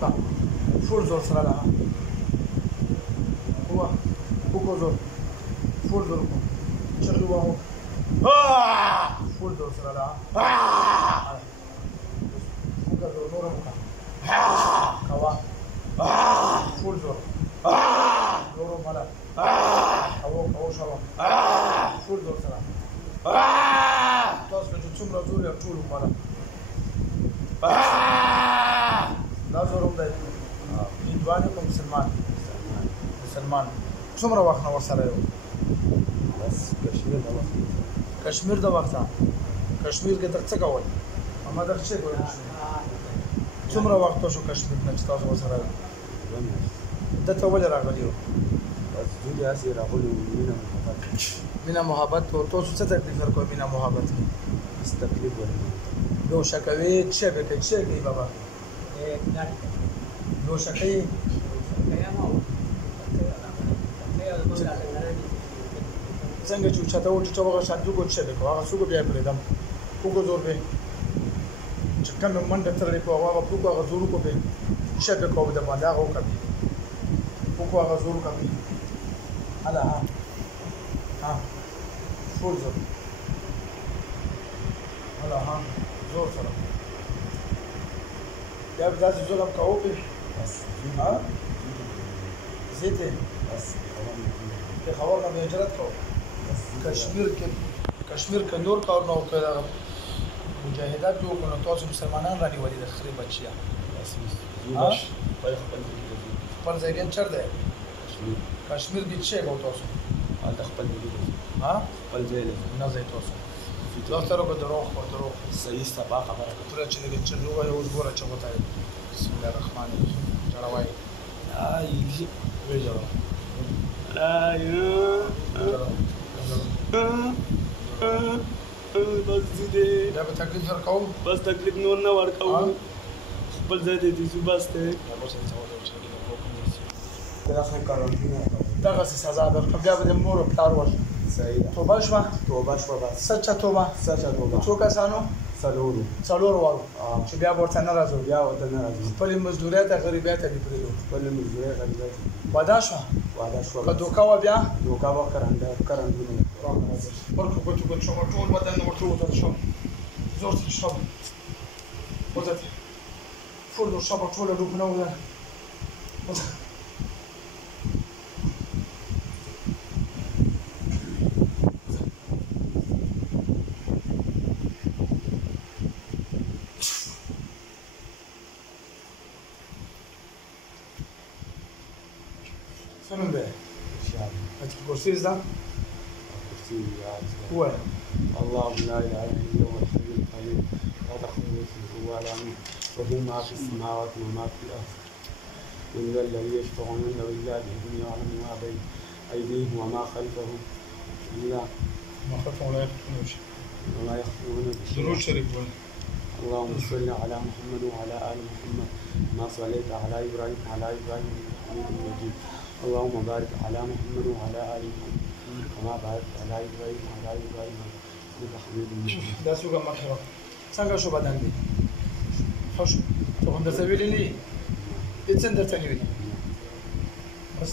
کا فول زور سره ده هو وکړو زور فول زور کو چغې وهو فول زور سره ده وکړه زور نور وکړه کوا فول زور نور مالا کوو شوه فول زور سره تاسو چې څومره زور یې ټول مالا دا زور هم دی هندوانې کوم مسلمان څومره وخت نه ورسره یو بس کشمیر د وخته کشمیر کې تر څه کول اما در څه کول څومره وخت شو کشمیر نه چې تاسو ورسره یو دته ولې راغلی یو بس دوی هسې راغلي وو مینه محبت او تاسو څه تکلیف ورکوئ مینه محبت هېڅ تکلیف ورنه دوشه کوي څه به کوي څه کوي بابا دوشه کوي څنګه چې چاته و چې هغه شادو کو څه به کوي هغه څوک بیا پرېدم کوګو زور به چې کوم منډه ترې کو هغه کوګو هغه زور کو به څه به کوي د باندې هغه کوي کوګو هغه زور کوي هلا ها فول زور هلا ها زور سره بیا به داسې زور هم کوو پې ها زیته پېښور نه به هجرت کوو کشمیر کې نور کارونه وکړه مجاهدات جوړ کړو نو تاسو مسلمانان رانیولي د خرې بچیا خپل ځای بیا چېرته دی کشمیر کې څه کوو تاسو هلته خپل ها خپل ځای دی نه ځای تاسو دکتر کو دروغ صحیح صفا خبره تر چې دې چې وای اوس ګوره چې وته بسم الله الرحمن الرحیم جوړوي وی جوړ بس دې دا به تکلیف ورکوم بس تکلیف نور نه ورکوم خپل ځای دې دې بس ته دغه قرانتینه دغه سزا درکړم بیا به د مور او پلار ورشي صحیح ده توبه شوه بس سچه توبه څو کسانو څلور وارو چې بیا به ورته نه راځو خپلې مزدورۍ ته غریبۍ ته دې پرېږدو واده شوه که دوکه وه بیا ورکړو ګوتو شوم ټول بدن نه ورته ووتل شوم زور ته شوم وځه فول شوم ټوله ډوبونه وځه سنن به الكرسي ده هو الله لا اله الا هو الحي القيوم لا تاخذه سنه ولا نوم له ما في السماوات وما في الارض من ذا الذي يشفع عنده الا باذنه يعلم ما بين ايديهم وما خلفهم الا ما خلفهم ولا يخلفون شيء وما يخلفون درود شريف اللهم صل على محمد وعلى ال محمد ما صليت على ابراهيم وعلى ابراهيم حميد مجيد اللهم بارك على محمد وعلى ال محمد كما باركت على ابراهيم وعلى ال ابراهيم انك حميد مجيد. دا څنګه مرحبا څنګه شو بدن دی خوش ته هم درته ویلي دي څنګه درته ویلي بس